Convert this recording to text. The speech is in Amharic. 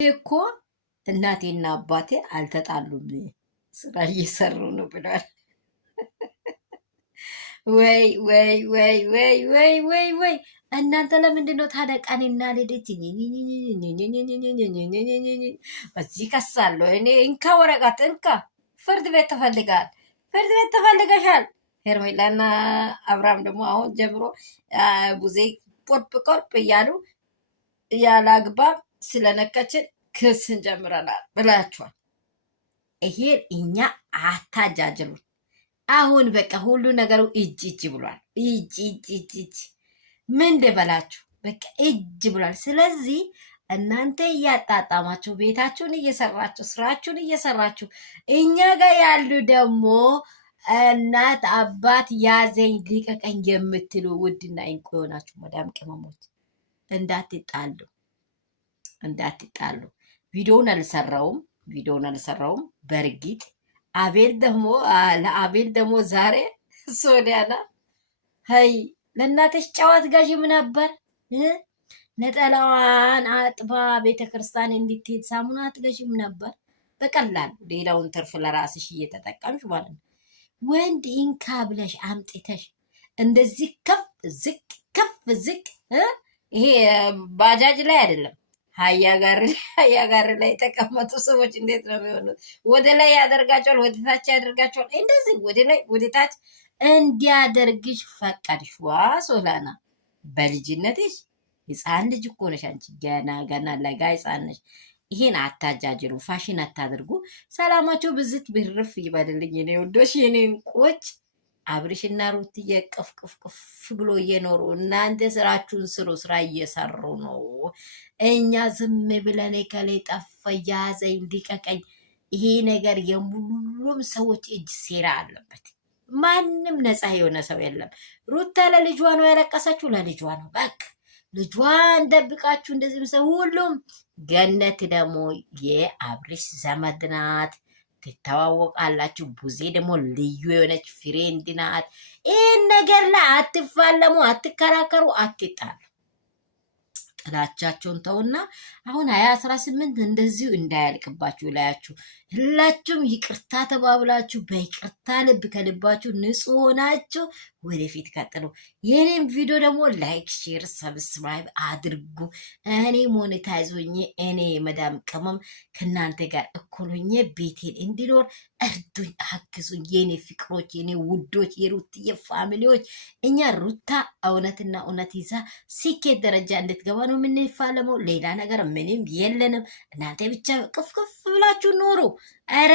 እኮ እናቴና አባቴ አልተጣሉም ስራ እየሰሩ ነው ብሏል። ወይ ወይ ወይ ወይ ወይ ወይ ወይ እናንተ ለምንድን ነው ታዲያ ቀንና ሌሊት በዚህ ከሳለሁ እኔ? እንካ ወረቀት እንካ፣ ፍርድ ቤት ተፈልጋል፣ ፍርድ ቤት ተፈልገሻል። ሄርሜላና አብርሃም ደግሞ አሁን ጀምሮ ቡዜ ቆርብ ቆርብ እያሉ ያለ አግባብ ስለነካችን ክስ እንጀምረናል ብላችኋል። ይሄን እኛ አታጃጅሉን። አሁን በቃ ሁሉ ነገሩ እጅ እጅ ብሏል። እጅ እጅ እጅ እጅ ምን ልበላችሁ፣ በቃ እጅ ብሏል። ስለዚህ እናንተ እያጣጣማችሁ ቤታችሁን እየሰራችሁ ስራችሁን እየሰራችሁ፣ እኛ ጋር ያሉ ደግሞ እናት አባት ያዘኝ ሊቀቀኝ የምትሉ ውድና እንቁ የሆናችሁ መዳም ቅመሞች እንዳትጣሉ፣ እንዳትጣሉ። ቪዲዮውን አልሰራውም በእርግጥ አቤል ደግሞ ለአቤል ደግሞ ዛሬ ሶሊያና ሀይ ለእናትሽ ጨዋት ጋዥም ነበር ነጠላዋን አጥባ ቤተክርስቲያን እንድትሄድ ሳሙና አትገዥም ነበር። በቀላሉ ሌላውን ትርፍ ለራስሽ እየተጠቀምሽ ማለት ነው። ወንድ ኢንካ ብለሽ አምጥተሽ እንደዚህ ከፍ ዝቅ ይሄ ባጃጅ ላይ አይደለም ሀያ ጋር ላይ የተቀመጡ ሰዎች እንዴት ነው የሚሆኑት? ወደ ላይ ያደርጋቸዋል፣ ወደ ታች ያደርጋቸዋል። እንደዚህ ወደ ላይ ወደ ታች እንዲያደርግሽ ፈቀድሽ። ዋ ሶላና በልጅነትሽ ህፃን ልጅ እኮ ነሽ አንቺ፣ ገና ለጋ ህፃን ነሽ። ይሄን አታጃጅሩ፣ ፋሽን አታድርጉ። ሰላማቸው ብዝት ብርፍ ይበልልኝ የኔ ወዶሽ የኔ እንቆች። አብርሽና ሩትዬ ቅፍቅፍቅፍ ብሎ እየኖሩ እናንተ ስራችሁን ስሩ። ስራ እየሰሩ ነው። እኛ ዝም ብለን ከሌ ጠፋ ያዘኝ ሊቀቀኝ። ይሄ ነገር የሙሉም ሰዎች እጅ ሴራ አለበት። ማንም ነፃ የሆነ ሰው የለም። ሩታ ለልጇ ነው ያለቀሰችው፣ ለልጇ ነው በቃ። ልጇን ደብቃችሁ እንደዚህ ምሰ ሁሉም። ገነት ደግሞ የአብርሽ ዘመድ ናት፣ ትተዋወቃላችሁ። ቡዜ ደግሞ ልዩ የሆነች ፍሬንድ ናት። ይህን ነገር ላይ አትፋለሙ፣ አትከራከሩ፣ አትጣሉ። ጥላቻቸውን ተውና አሁን 2018 እንደዚሁ እንዳያልቅባችሁ ላያችሁ ሁላችሁም ይቅርታ ተባብላችሁ በይቅርታ ልብ ከልባችሁ ንጹህ ሆናችሁ ወደፊት ቀጥሉ። የኔም ቪዲዮ ደግሞ ላይክ፣ ሼር፣ ሰብስክራይብ አድርጉ። እኔ ሞኔታይዝ ሆኜ እኔ መዳም ቅመም ከእናንተ ጋር እኩል ሆኜ ቤቴን እንዲኖር እርዱኝ፣ አግዙኝ። የኔ ፍቅሮች፣ የኔ ውዶች፣ የሩትዬ ፋሚሊዎች፣ እኛ ሩታ እውነትና እውነት ይዛ ስኬት ደረጃ እንድትገባ ነው የምንፋለመው። ሌላ ነገር ምንም የለንም። እናንተ ብቻ ቅፍቅፍ ብላችሁ ኖሩ። ኧረ